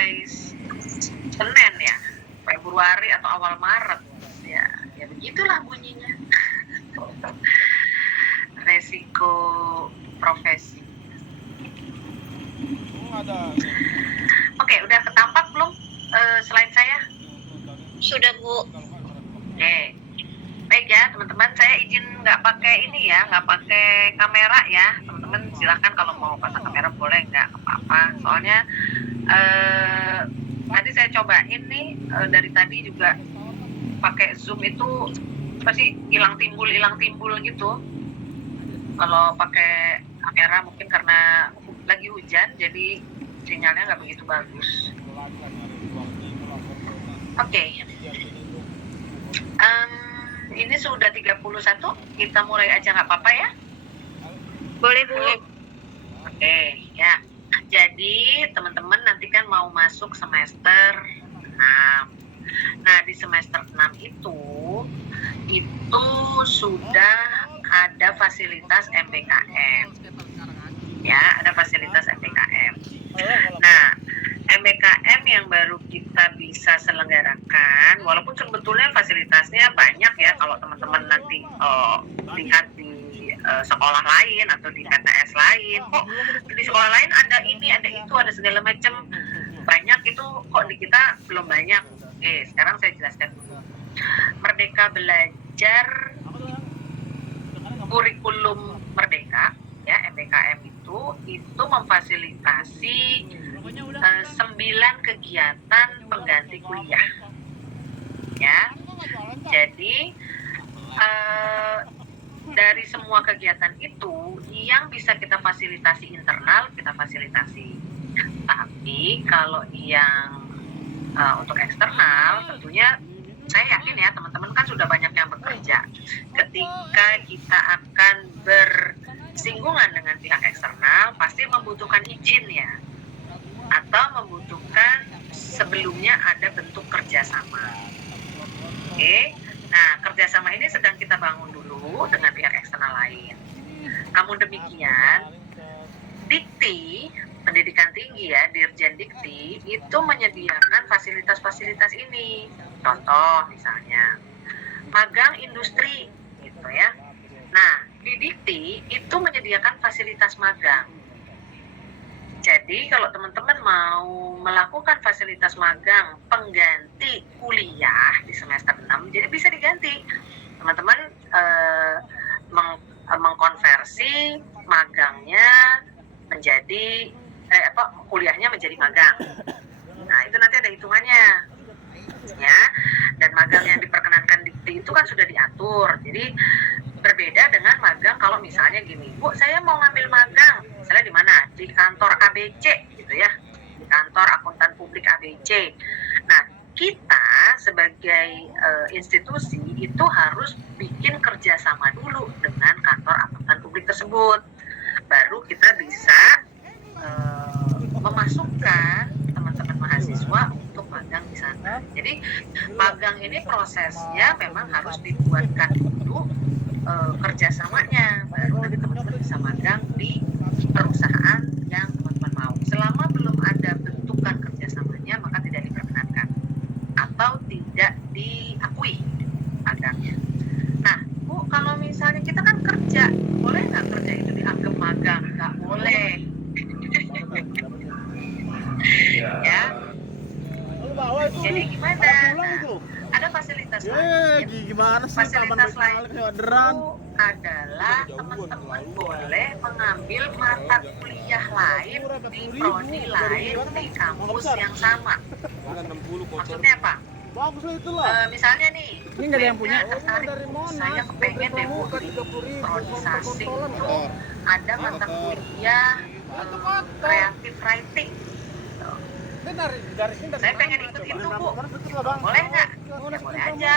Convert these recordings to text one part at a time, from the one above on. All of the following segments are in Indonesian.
sampai Senin ya, Februari atau awal Maret ya begitulah bunyinya. Resiko profesi. Oke, udah ketampak belum selain saya? Sudah, Bu. Oke. Baik ya teman-teman, saya izin nggak pakai ini ya, nggak pakai kamera ya. Teman-teman silahkan kalau mau pasang kamera boleh, nggak apa-apa. Soalnya tadi saya cobain nih, dari tadi juga pakai Zoom itu pasti hilang timbul gitu. Kalau pakai kamera mungkin karena lagi hujan, jadi sinyalnya nggak begitu bagus. Oke. Ini sudah 31, kita mulai aja nggak apa-apa ya? Boleh, Bu. Oke, ya. Jadi teman-teman nanti kan mau masuk semester 6. Nah, di semester 6 itu sudah ada fasilitas MBKM. Ya, ada fasilitas MBKM. Nah, MBKM yang baru kita bisa selenggarakan, walaupun sebetulnya fasilitasnya banyak ya kalau teman-teman nanti lihat di sekolah lain atau di PTS lain, kok di sekolah lain ada ini, ada itu, ada segala macam, banyak itu, kok di kita belum banyak. Oke, sekarang saya jelaskan dulu. Merdeka Belajar Kurikulum Merdeka ya, MBKM itu memfasilitasi 9 kegiatan pengganti kuliah ya. Jadi dari semua kegiatan itu yang bisa kita fasilitasi internal, kita fasilitasi. Tapi kalau yang untuk eksternal, tentunya saya yakin ya teman-teman kan sudah banyak yang bekerja. Ketika kita akan bersinggungan dengan pihak eksternal, pasti membutuhkan izin ya, atau membutuhkan sebelumnya ada bentuk kerjasama. Oke, nah kerjasama ini sedang kita bangun dulu dengan pihak eksternal lain. Namun demikian, Dikti, pendidikan tinggi ya, Dirjen Dikti itu menyediakan fasilitas-fasilitas ini. Contoh misalnya magang industri gitu ya. Nah, di Dikti itu menyediakan fasilitas magang. Jadi kalau teman-teman mau melakukan fasilitas magang pengganti kuliah di semester 6, jadi bisa diganti. Teman-teman mengkonversi magangnya menjadi kuliahnya menjadi magang. Nah, itu nanti ada hitungannya. Ya. Dan magang yang diperkenankan Dikti itu kan sudah diatur. Jadi berbeda dengan magang kalau misalnya gini, Bu, saya mau ngambil magang, misalnya di mana? Di kantor ABC gitu ya. Di kantor akuntan publik ABC. Nah, kita sebagai institusi itu harus bikin kerjasama dulu dengan kantor akuntan publik tersebut. Baru kita bisa memasukkan teman-teman mahasiswa untuk magang di sana. Jadi magang ini prosesnya memang harus dibuatkan dulu kerjasamanya, baru nanti teman-teman bisa magang di perusahaan yang teman-teman mau. Selama belum ada bentukan kerjasamanya, maka tidak diperkenankan atau tidak diakui magangnya. Nah, Bu, kalau misalnya kita kan kerja, boleh nggak kerja itu dianggap magang? Nggak boleh. Ya. Jadi gimana? Nah, ada fasilitas lain. Gimana sih? Fasilitas lain itu adalah teman-teman boleh mengambil mata kuliah lain di prodi lain di kampus yang sama. Maksudnya apa? Bagus lah itulah. Misalnya nih, ini nggak ada yang punya. tertarik, saya kepengen deh Bu di prodi sasing itu ada mata kuliah creative writing. Saya pengen ikut itu Bu, boleh nggak? Ya boleh aja.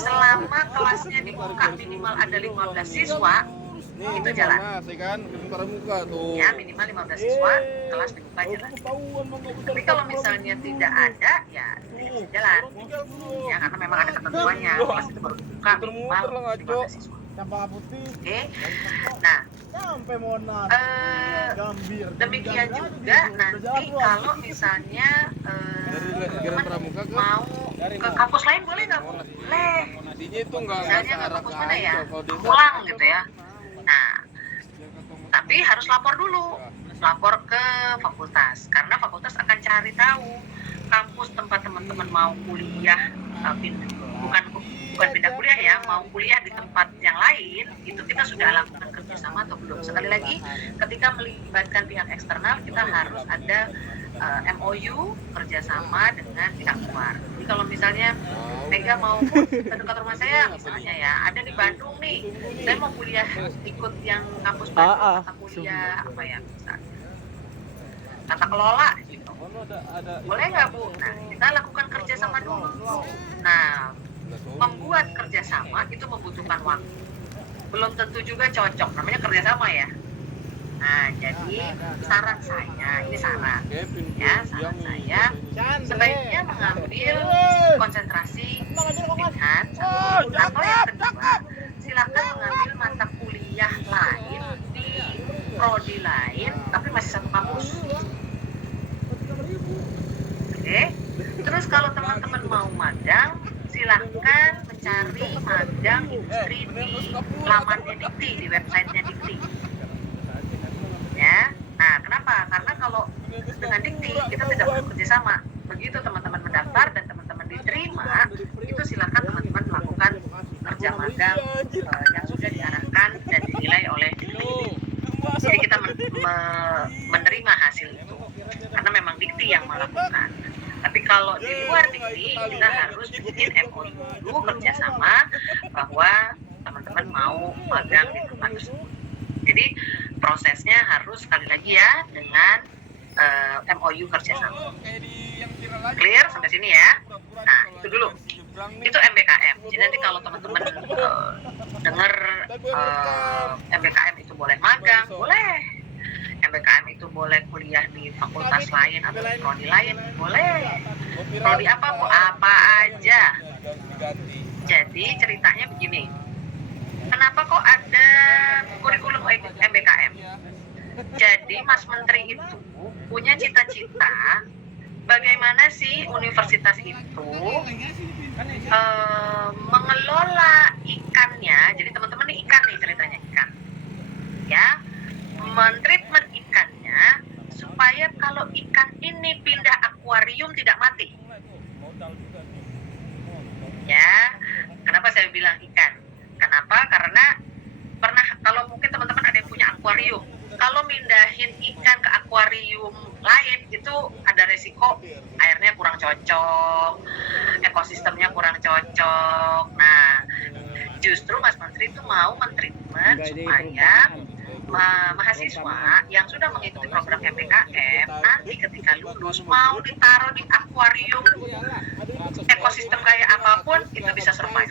Selama kelasnya dibuka minimal ada 15 siswa, itu jalan. Ya, minimal 15 siswa, kelas dibuka jalan. Tapi kalau misalnya tidak ada, ya tidak bisa jalan. Ya, karena memang ada ketentuannya, kelas itu baru dibuka minimal 15 siswa. Cempaka Putih. Oke. Nah, Sampai Monas. Gambir. demikian juga nanti kalau misalnya teman-teman mau ke kampus lain boleh nggak Bu? Boleh. Itu enggak Misalnya ke kampus mana ya? Pulang gitu ya. Nah, tapi harus lapor dulu. Lapor ke fakultas karena fakultas akan cari tahu kampus tempat teman-teman mau kuliah, bukan pindah kuliah ya, mau kuliah di tempat yang lain, itu kita sudah lakukan kerjasama atau belum. Sekali lagi, ketika melibatkan pihak eksternal, kita harus ada MOU kerjasama dengan pihak luar. Jadi kalau misalnya Mega mau dekat rumah saya, misalnya ya, ada di Bandung nih, saya mau kuliah ikut yang kampus Bandung, mata kuliah apa ya, misalnya tata kelola gitu. Boleh nggak Bu? Nah, kita lakukan kerjasama dulu. Nah, membuat kerjasama itu membutuhkan waktu. Belum tentu juga cocok, namanya kerjasama ya. Nah, jadi saran saya, ini saran ya, saran saya sebaiknya mengambil konsentrasi dengan atau yang kedua, silakan mengambil mata kuliah lain di prodi lain, tapi masih satu kampus. Oke. Terus kalau teman-teman mau magang, silahkan mencari magang industri di lamannya Dikti, di websitenya Dikti. Ya, nah kenapa? Karena kalau dengan Dikti kita tidak bekerja sama. Begitu teman-teman mendaftar dan teman-teman diterima, itu silakan teman-teman melakukan kerja magang yang sudah diarahkan dan dinilai oleh Dikti. Jadi kita menerima hasil itu karena memang Dikti yang melakukan. Tapi kalau di luar Dikti, kita harus bikin MOU dulu kerjasama bahwa teman-teman mau magang di tempat tersebut. Jadi prosesnya harus sekali lagi ya dengan MOU kerjasama. Clear sampai sini ya? Nah itu dulu. Itu MBKM. Jadi nanti kalau teman-teman dengar MBKM itu boleh magang, boleh. MBKM itu boleh kuliah di fakultas lain atau di prodi lain, boleh. Prodi apa Bu? Apa aja. Jadi ceritanya begini. Kenapa kok ada kurikulum MBKM? Jadi Mas Menteri itu punya cita-cita bagaimana sih universitas itu mengelola ikannya. Jadi teman-teman ini ikan nih ceritanya, ikan. Ya, mentreatment ikannya supaya kalau ikan ini pindah akuarium tidak mati. Ya, kenapa saya bilang ikan? Kenapa? Karena pernah, kalau mungkin teman-teman ada yang punya akuarium, kalau mindahin ikan ke akuarium lain itu ada resiko airnya kurang cocok, ekosistemnya kurang cocok. Nah, justru Mas Menteri itu mau mentreatment supaya mahasiswa yang sudah mengikuti program MBKM nanti ketika lulus mau ditaruh di akuarium ekosistem kayak apapun itu bisa survive.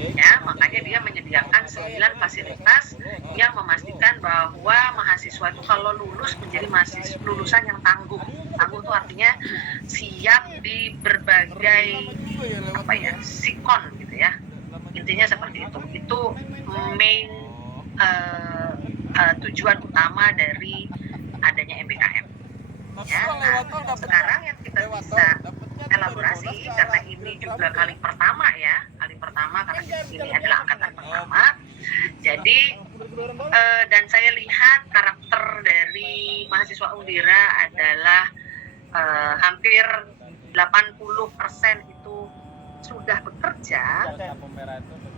Ya, makanya dia menyediakan 9 fasilitas yang memastikan bahwa mahasiswa itu kalau lulus menjadi mahasiswa lulusan yang tangguh. Tangguh itu artinya siap di berbagai apa ya, sikon gitu ya. Intinya seperti itu. Itu main tujuan utama dari adanya MBKM. Ya, nah, sekarang yang kita bisa elaborasi karena ini juga kali pertama karena ini adalah angkatan pertama. Jadi dan saya lihat karakter dari mahasiswa Undira adalah hampir 80% itu sudah bekerja,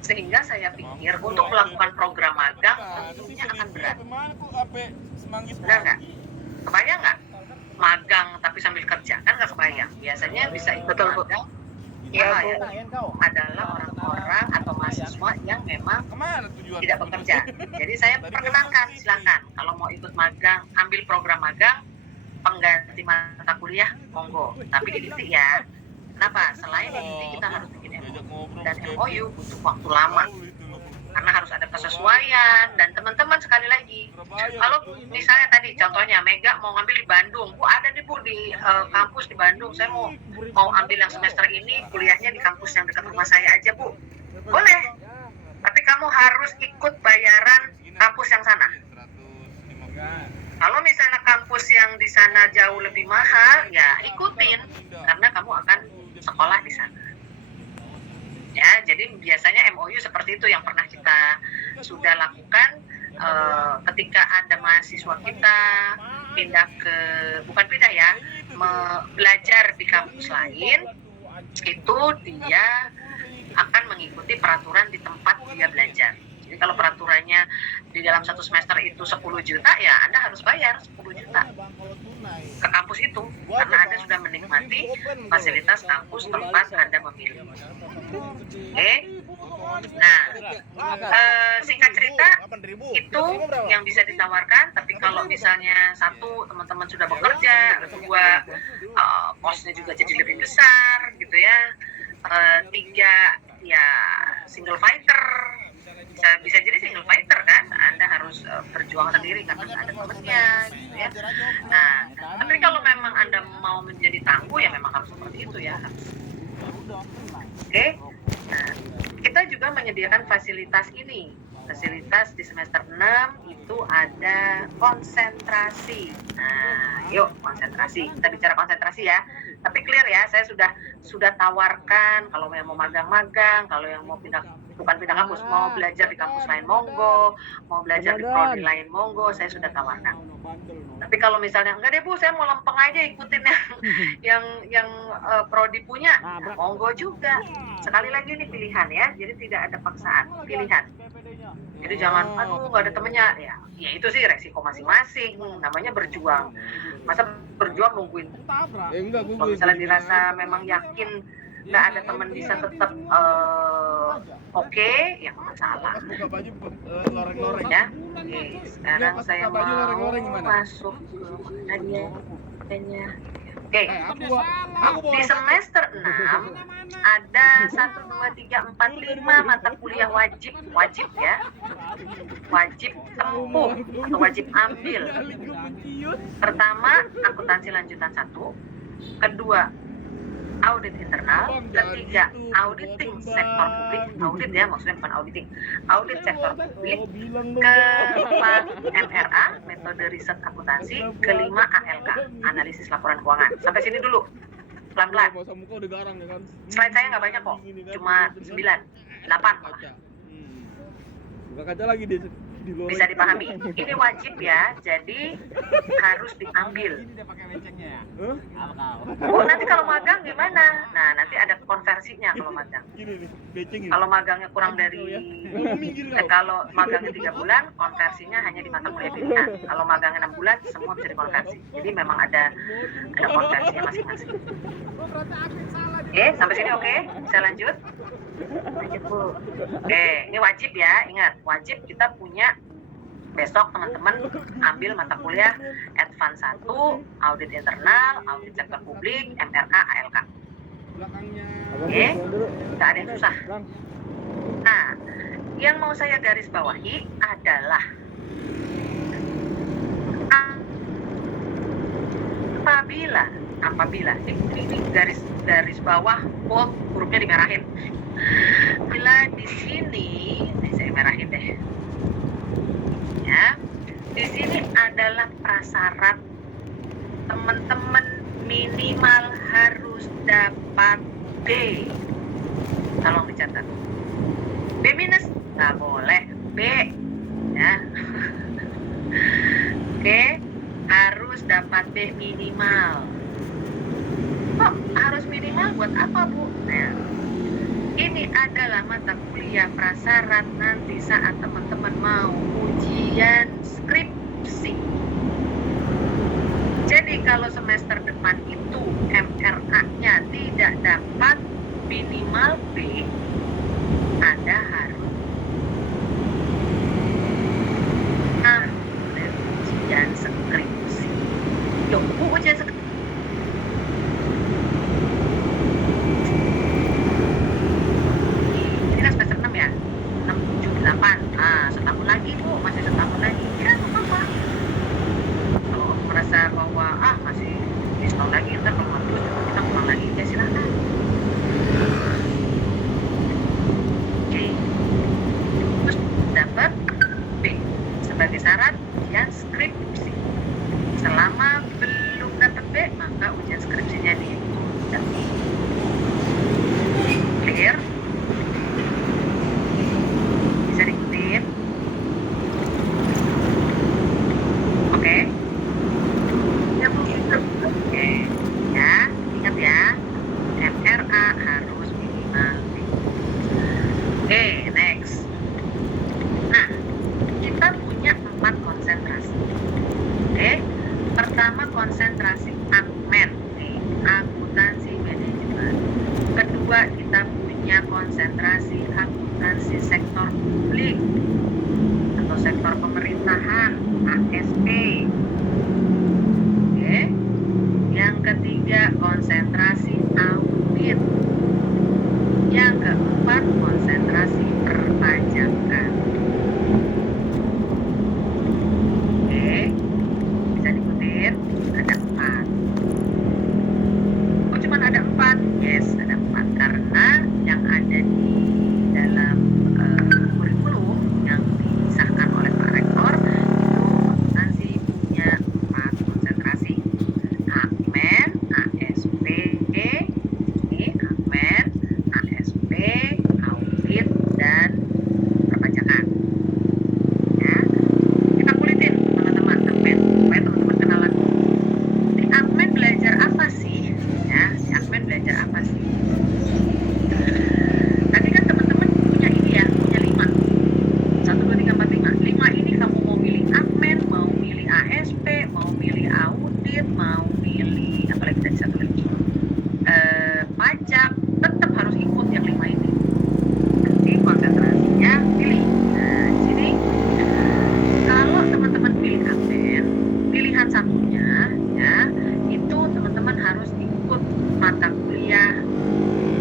sehingga saya pikir untuk melakukan program magang tentunya akan berat. Benar nggak? Kebayang nggak? Magang tapi sambil kerja, kan nggak kebayang. Biasanya bisa ikut magang ya, adalah orang-orang atau mahasiswa yang memang tidak bekerja. Jadi saya perkenankan, silakan kalau mau ikut magang, ambil program magang pengganti mata kuliah, monggo. Tapi dididik ya. Kenapa? Selain dididik kita harus bikin MOU, dan MOU butuh waktu lama karena harus ada kesesuaian. Dan teman-teman sekali lagi, kalau misalnya tadi contohnya Mega mau ngambil di Bandung, Bu ada nih Bu di kampus di Bandung, saya mau ambil yang semester ini kuliahnya di kampus yang dekat rumah saya aja Bu, boleh. kamu harus ikut bayaran kampus yang sana. Kalau misalnya kampus yang di sana jauh lebih mahal, ya ikutin karena kamu akan sekolah di sana. Ya, jadi biasanya MOU seperti itu yang pernah kita sudah lakukan ketika ada mahasiswa kita pindah ke, bukan pindah ya, belajar di kampus lain, itu dia akan mengikuti peraturan di tempat dia belajar. Jadi kalau peraturannya di dalam satu semester itu 10 juta, ya Anda harus bayar 10 juta ke kampus itu karena Anda sudah menikmati fasilitas kampus tempat Anda memilih. Oke? Nah, singkat cerita itu yang bisa ditawarkan. Tapi kalau misalnya satu, teman-teman sudah bekerja, dua, kosnya juga jadi lebih besar gitu ya, tiga, ya single fighter, bisa jadi single fighter kan, Anda harus berjuang sendiri karena ada temannya gitu ya. Nah, tapi kalau memang Anda mau menjadi tangguh, ya memang harus seperti itu ya. Oke? Nah, kita juga menyediakan fasilitas ini. Fasilitas di semester 6 itu ada konsentrasi. Nah, yuk konsentrasi. Kita bicara konsentrasi ya. Tapi clear ya, saya sudah tawarkan kalau yang mau magang-magang, kalau yang mau bukan pindah kampus, mau belajar di kampus lain monggo, mau belajar di prodi lain monggo, saya sudah tawarkan. Tapi kalau misalnya enggak deh Bu, saya mau lempeng aja ikutin yang prodi punya, nah, monggo juga. Sekali lagi ini pilihan ya, jadi tidak ada paksaan, pilihan. Jadi jangan, aduh nggak ada temennya, ya itu sih resiko masing-masing, namanya berjuang. Masa berjuang nungguin? Kalau misalnya dirasa memang yakin nggak ada teman bisa tetap oke, ya nggak masalah. Ya, oke. Sekarang saya mau masuk ke hadiahnya. Oke, di semester 6 ada 1, 2, 3, 4, 5 mata kuliah wajib ya, wajib tempuh atau wajib ambil. Pertama, akuntansi lanjutan 1, kedua, audit internal, ketiga, auditing sektor publik, audit ya maksudnya bukan auditing, audit sektor publik, keempat MRA, metode riset akuntansi, kelima ALK, analisis laporan keuangan. Sampai sini dulu, pelan-pelan. Slide saya nggak banyak kok, cuma 9, 8 malah. Buka kaca lagi di Bisa dipahami. Ini wajib ya, jadi harus diambil. Oh, nanti kalau magang gimana? Nah, nanti ada konversinya kalau magang. Kalau magangnya kurang dari, kalau magangnya 3 bulan, konversinya hanya di mata kuliah pilihan. Kalau magangnya 6 bulan, semua bisa dikonversi. Jadi memang ada konversinya masing-masing. Oke, sampai sini oke? Bisa lanjut? Lanjut Bu. Oke, ini wajib ya, ingat wajib kita punya. Besok teman-teman ambil mata kuliah Advance 1, audit internal, audit sektor publik, MRA, ALK. Oke, nggak ada yang susah. Nah, yang mau saya garis bawahi adalah apabila ini garis bawah bold, hurufnya dimerahin. Bila di sini saya merahin deh. Ya, di sini adalah prasyarat teman-teman minimal harus dapat B. Tolong dicatat. B minus nggak boleh, B ya. Oke, harus dapat B minimal. Kok harus minimal buat apa Bu? Nah, ini adalah mata kuliah prasyarat nanti saat teman-teman mau ujian skripsi. Jadi kalau semester depan itu MRA-nya tidak dapat minimal B, Anda harus ujian skripsi. Loh, Bu, ujian skripsi? Setahun lagi Bu, masih setahun lagi ya nggak apa-apa. Kalau merasa bahwa masih setahun lagi, ntar kalau nggak lulus kita pulang lagi, ya silakan. Oke. Terus konsentrasi admin nih, akuntansi manajemen. Kedua, kita punya konsentrasi akuntansi sektor publik atau sektor pemerintahan, ASP. Oke. Yang ketiga, konsentrasi audit. Yang keempat, konsentrasi perpajakan. Oke, bisa diikutin. Ada 4. Oh, cuma ada 4? Yes, ada 4. Karena yang ada di dalam kurikulum yang disahkan oleh Pak Rektor itu akuntansi punya 4 konsentrasi. Admin, ASP, ini admin, ASP, audit, dan perpajakan. Ya, kita kulitin teman-teman admin supaya teman-teman kenalan. Di admin belajar apa sih? Ya, di admin belajar apa sih? Tadi kan teman-teman punya ini ya, punya 5. 1, 2, 3, 4, 5. 5 ini kamu mau milih admin, mau milih ASP, mau milih audit, mau milih apa lagi tadi satu lagi? Pajak, tetap harus ikut yang 5 ini. Nanti konsentrasinya pilih. Nah, di sini kalau teman-teman pilih admin, pilihan satunya ya, itu teman-teman harus ikut mata kuliah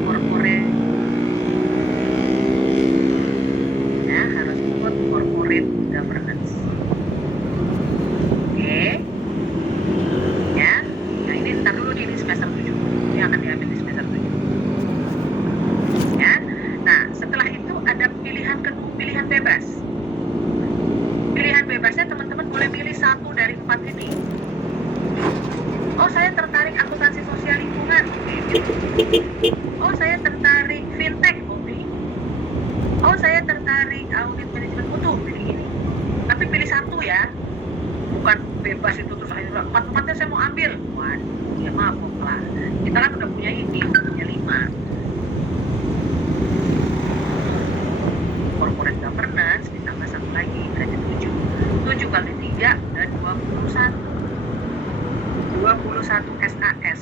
corporate. Ya, harus ikut corporate governance. Oke. Ya. Nah, ini ntar dulu di semester 7. Ini akan diambil di semester 7. Ya. Nah, setelah itu ada pilihan bebas. Pilihan bebasnya teman-teman boleh pilih 1 dari 4 ini. Oh, saya tertarik akuntansi sosial lingkungan. Oh, saya tertarik fintech. Oh, saya tertarik audit manajemen mutu. Pilih ini. Tapi pilih 1 ya. Bukan bebas itu terus akhirnya 4-4-nya saya mau ambil. Waduh, ya maaf lah. Kita kan udah punya ini, udah punya 5. Corporate governance ditambah 1 lagi, berarti 7. 7 kali 3 dan 21. 21 SAS.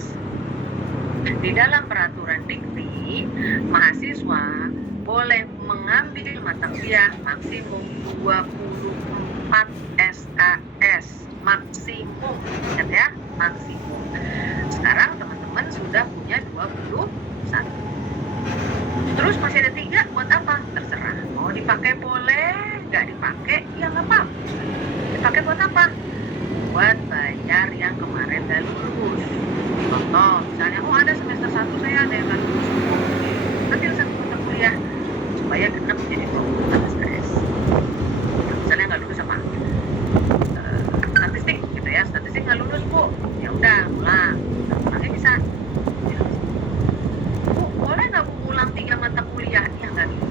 Di dalam peraturan Dikti, mahasiswa boleh mengambil mata kuliah maksimum 24 SAS. Maksimum, ingat ya, maksimum. Sekarang teman-teman sudah punya 21. Terus masih ada 3, buat apa? Terserah. Mau dipakai boleh, nggak dipakai ya nggak apa-apa. Dipakai buat apa? Buat bayar yang kemarin gak lulus. Contoh, misalnya, oh ada semester 1 saya ada yang gak lulus. Ambil 1 mata kuliah supaya genap jadi 20 SKS. Misalnya nggak lulus apa? Statistik gitu ya, statistik nggak lulus bu. Ya udah, ulang. Ulangnya bisa. Bu, boleh nggak bu ulang 3 mata kuliah? Ya nggak gitu.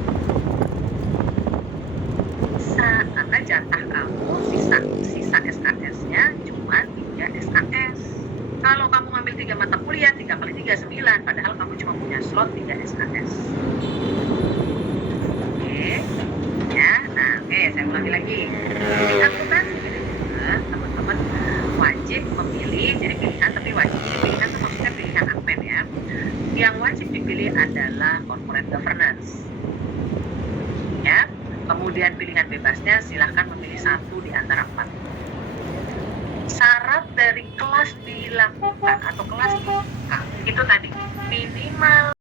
Bisa, karena jatah kamu sisa SKS-nya cuma 3 SKS. Kalau kamu ngambil 3 mata kuliah, 3 kali 3, 9. Padahal kamu cuma punya slot 3 SKS. Oke. Ya, nah oke, saya ulangi lagi. Di akuntansi manajemen, teman-teman wajib memilih, jadi pilihan tapi wajib. Jadi pilihan itu maksudnya pilihan admin ya. Yang wajib dipilih adalah corporate governance. Ya. Kemudian pilihan bebasnya silahkan memilih 1 di antara 4. Syarat dari kelas dilakukan atau kelas dibuka itu tadi minimal